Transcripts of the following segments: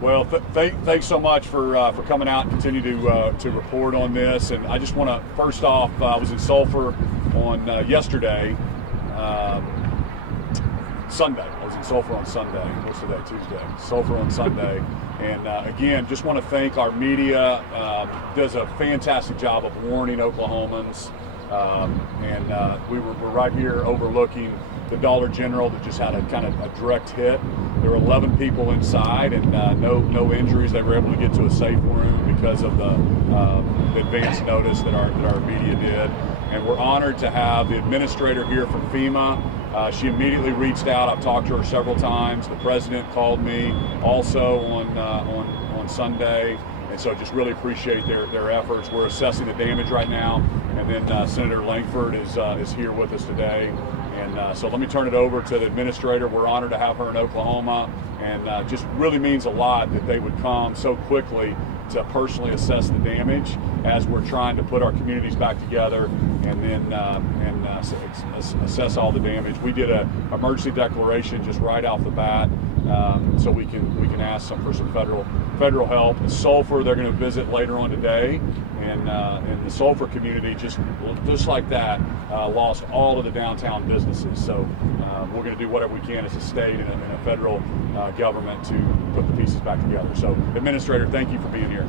Well, thanks so much for coming out and continue to report on this. And I just want to first off, I was in Sulphur on yesterday, Sunday. I was in Sulphur on Sunday. What's today? Tuesday. Sulphur on Sunday. And again, just want to thank our media. Does a fantastic job of warning Oklahomans. We're right here overlooking the Dollar General that just had a kind of a direct hit. There were 11 people inside and no injuries. They were able to get to a safe room because of the advance notice that our media did. And we're honored to have the administrator here from FEMA. She immediately reached out. I've talked to her several times. The president called me also on Sunday. And so just really appreciate their efforts. We're assessing the damage right now. And then Senator Lankford is here with us today. And so let me turn it over to the administrator. We're honored to have her in Oklahoma. And just really means a lot that they would come so quickly to personally assess the damage as we're trying to put our communities back together and then assess all the damage. We did an emergency declaration just right off the bat, so we can ask them for some federal help. In Sulphur, they're going to visit later on today, and the Sulphur community just like that lost all of the downtown businesses. So we're going to do whatever we can as a state and a federal government to put the pieces back together. So, Administrator, thank you for being here.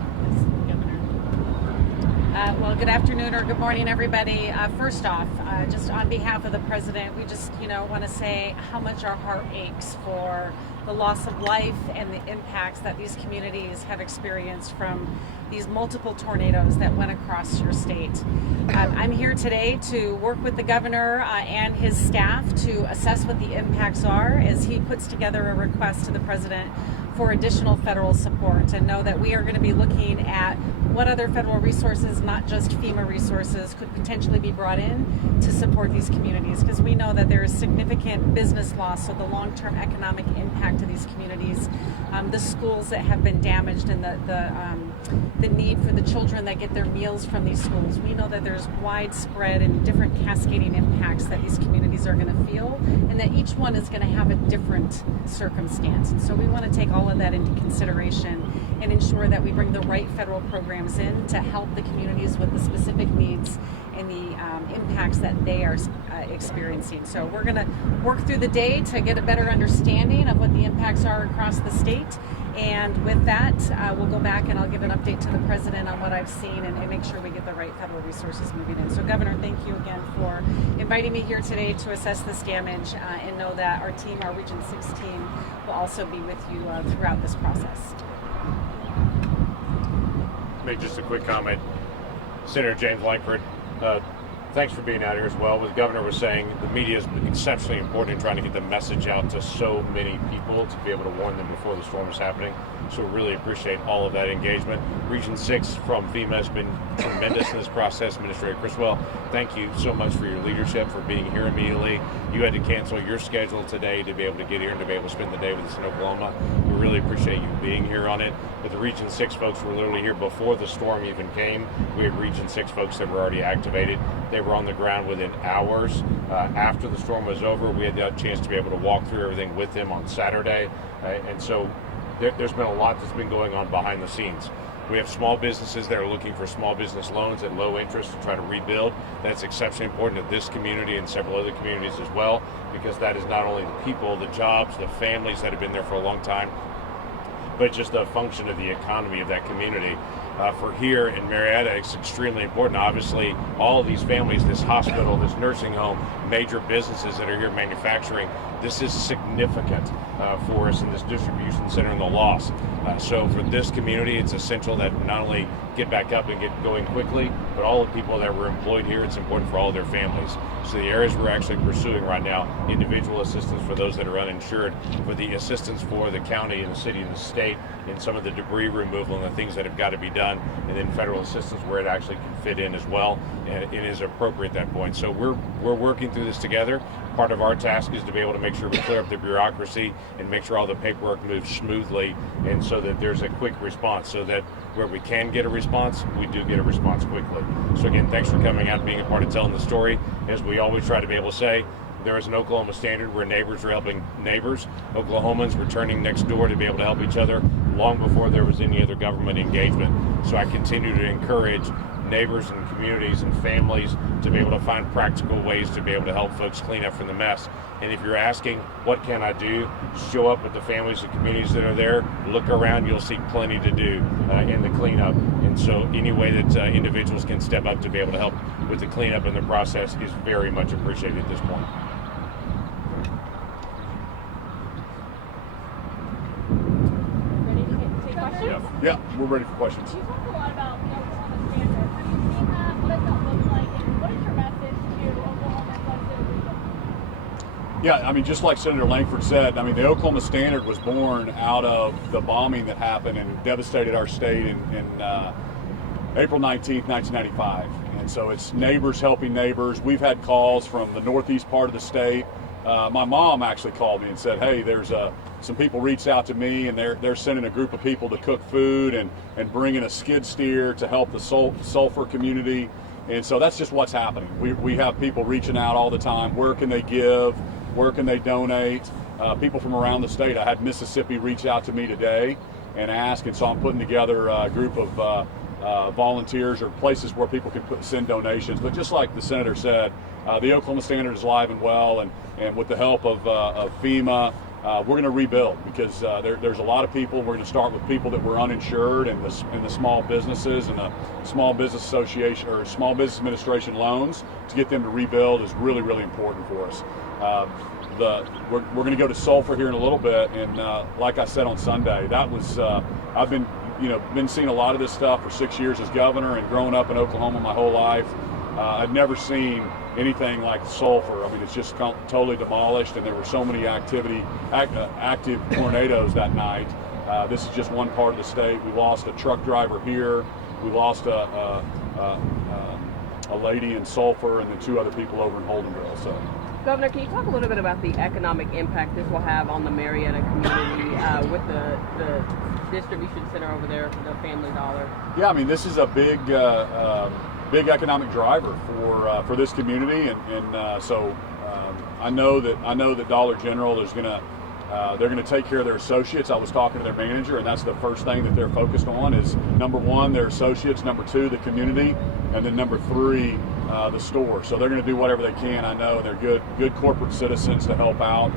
Well, good afternoon or good morning, everybody. First off, just on behalf of the president, we just, want to say how much our heart aches for the loss of life and the impacts that these communities have experienced from these multiple tornadoes that went across your state. I'm here today to work with the governor and his staff to assess what the impacts are as he puts together a request to the president for additional federal support, and know that we are going to be looking at what other federal resources, not just FEMA resources, could potentially be brought in to support these communities, because we know that there is significant business loss, so the long-term economic impact to these communities, the schools that have been damaged, and the need for the children that get their meals from these schools. We know that there's widespread and different cascading impacts that these communities are going to feel, and that each one is going to have a different circumstance. And so we want to take all of that into consideration and ensure that we bring the right federal programs in to help the communities with the specific needs and the impacts that they are experiencing. So we're going to work through the day to get a better understanding of what the impacts are across the state. And with that, we'll go back and I'll give an update to the president on what I've seen and make sure we get the right federal resources moving in. So, Governor, thank you again for inviting me here today to assess this damage, and know that our team, our Region 6 team, will also be with you throughout this process. Make just a quick comment. Senator James Lankford, thanks for being out here as well. What the governor was saying, the media is exceptionally important in trying to get the message out to so many people to be able to warn them before the storm is happening. So we really appreciate all of that engagement. Region 6 from FEMA has been tremendous in this process. Administrator Criswell, thank you so much for your leadership, for being here immediately. You had to cancel your schedule today to be able to get here and to be able to spend the day with us in Oklahoma. We really appreciate you being here on it. But the Region 6 folks were literally here before the storm even came. We had Region 6 folks that were already activated. They were on the ground within hours. After the storm was over, we had the chance to be able to walk through everything with them on Saturday. And so there's been a lot that's been going on behind the scenes. We have small businesses that are looking for small business loans at low interest to try to rebuild. That's exceptionally important to this community and several other communities as well, because that is not only the people, the jobs, the families that have been there for a long time, but just a function of the economy of that community. For here in Marietta, it's extremely important. Obviously, all of these families, this hospital, this nursing home, major businesses that are here manufacturing, this is significant for us in this distribution center and the loss. So for this community, it's essential that we not only get back up and get going quickly, but all the people that were employed here, it's important for all their families. So the areas we're actually pursuing right now, individual assistance for those that are uninsured, for the assistance for the county and the city and the state in some of the debris removal and the things that have got to be done, and then federal assistance where it actually can fit in as well, and it is appropriate at that point. So we're working through this together. Part of our task is to be able to make sure we clear up the bureaucracy and make sure all the paperwork moves smoothly, and so that there's a quick response, so that where we can get a response, we do get a response quickly. So again, thanks for coming out and being a part of telling the story. As we always try to be able to say, There is an Oklahoma standard where neighbors are helping neighbors. Oklahomans were turning next door to be able to help each other long before there was any other government engagement. So I continue to encourage neighbors and communities and families to be able to find practical ways to be able to help folks clean up from the mess. And if you're asking, what can I do? Show up with the families and communities that are there. Look around, you'll see plenty to do in the cleanup. And so any way that individuals can step up to be able to help with the cleanup and the process is very much appreciated at this point. Ready to take questions? Yeah, we're ready for questions. You talk a lot about the Oklahoma standard. Have you seen that? What does that look like? And what is your message to Oklahomans as Yeah, I mean, just like Senator Lankford said, I mean, the Oklahoma Standard was born out of the bombing that happened and devastated our state in April 19th, 1995. And so it's neighbors helping neighbors. We've had calls from the northeast part of the state. My mom actually called me and said, hey, there's some people reached out to me, and they're sending a group of people to cook food and bringing a skid steer to help the sulfur community. And so that's just what's happening. We have people reaching out all the time. Where can they give? Where can they donate? People from around the state. I had Mississippi reach out to me today and ask, and so I'm putting together a group of volunteers or places where people can send donations. But just like the senator said, the Oklahoma Standard is alive and well, and with the help of FEMA, we're going to rebuild, because there's a lot of people. We're going to start with people that were uninsured, and the small businesses and the Small Business Association or Small Business Administration loans to get them to rebuild is really, really important for us. We're going to go to sulfur here in a little bit, and like I said on Sunday, that was I've been seeing a lot of this stuff for 6 years as governor and growing up in Oklahoma my whole life. I've never seen anything like sulfur. I mean, it's just totally demolished, and there were so many active tornadoes that night. This is just one part of the state. We lost a truck driver here. We lost a lady in Sulphur, and then 2 other people over in Holdenville. So, Governor, can you talk a little bit about the economic impact this will have on the Marietta community with the distribution center over there, the Family Dollar? Yeah, I mean, this is a big economic driver for this community, and so I know that Dollar General is they're going to take care of their associates. I was talking to their manager, and that's the first thing that they're focused on is, number 1, their associates, number 2, the community, and then number 3, the store. So they're going to do whatever they can. I know they're good corporate citizens to help out.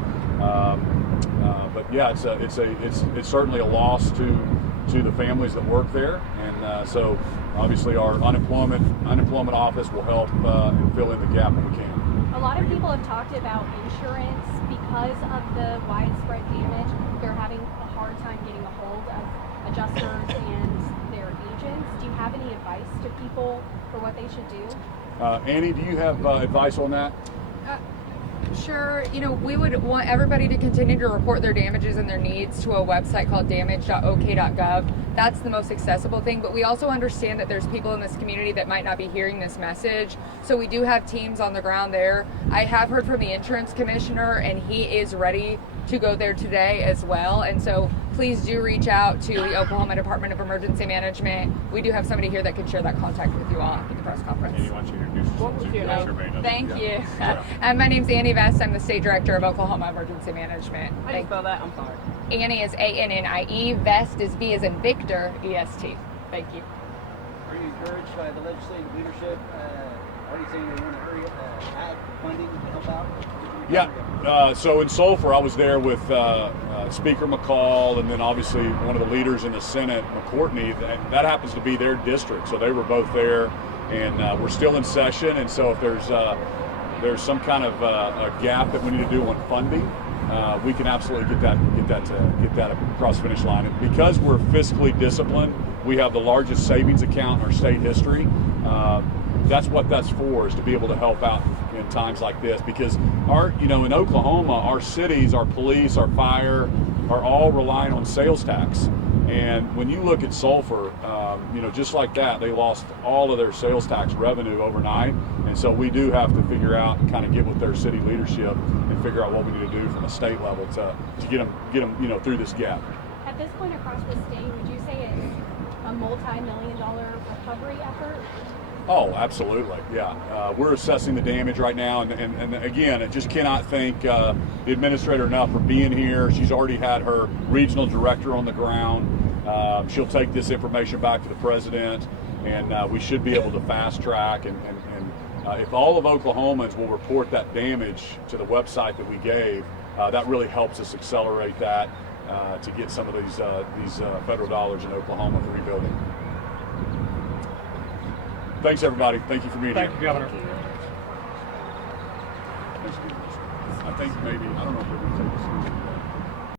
But yeah, it's certainly a loss to the families that work there, and so obviously our unemployment office will help and fill in the gap when we can. A lot of people have talked about insurance because of the widespread damage. They're having a hard time getting a hold of adjusters and their agents. Do you have any advice to people for what they should do? Annie, do you have advice on that? Sure. We would want everybody to continue to report their damages and their needs to a website called damage.ok.gov. That's the most accessible thing, but we also understand that there's people in this community that might not be hearing this message. So we do have teams on the ground there. I have heard from the insurance commissioner, and he is ready to go there today as well. And so please do reach out to the Oklahoma Department of Emergency Management. We do have somebody here that can share that contact with you all at the press conference. And you want you to introduce What was your name? Thank you. Yeah. And my name's Annie Vest. I'm the State Director of Oklahoma Emergency Management. How do you spell that? I'm sorry. Annie is A-N-N-I-E. Vest is V as in Victor, E-S-T. Thank you. Are you encouraged by the legislative leadership? Are you saying they want to hurry up, add funding to help out? Yeah. So in Sulphur, I was there with Speaker McCall, and then obviously one of the leaders in the Senate, McCourtney. That happens to be their district, so they were both there, and we're still in session. And so if there's some kind of a gap that we need to do on funding, we can absolutely get that across the finish line. And because we're fiscally disciplined, we have the largest savings account in our state history. That's what that's for, is to be able to help out in times like this, because in Oklahoma, our cities, our police, our fire are all relying on sales tax. And when you look at Sulphur, just like that, they lost all of their sales tax revenue overnight. And so we do have to figure out and kind of get with their city leadership and figure out what we need to do from a state level to get them through this gap. At this point across the state, would you say it's a multi-million-dollar recovery effort? Oh, absolutely, yeah. We're assessing the damage right now, and again, I just cannot thank the administrator enough for being here. She's already had her regional director on the ground. She'll take this information back to the president, and we should be able to fast track. And if all of Oklahomans will report that damage to the website that we gave, that really helps us accelerate that to get some of these federal dollars in Oklahoma for rebuilding. Thanks, everybody. Thank you for being here. Thank you, Governor. Thanks, I think maybe, I don't know if we're going to take this.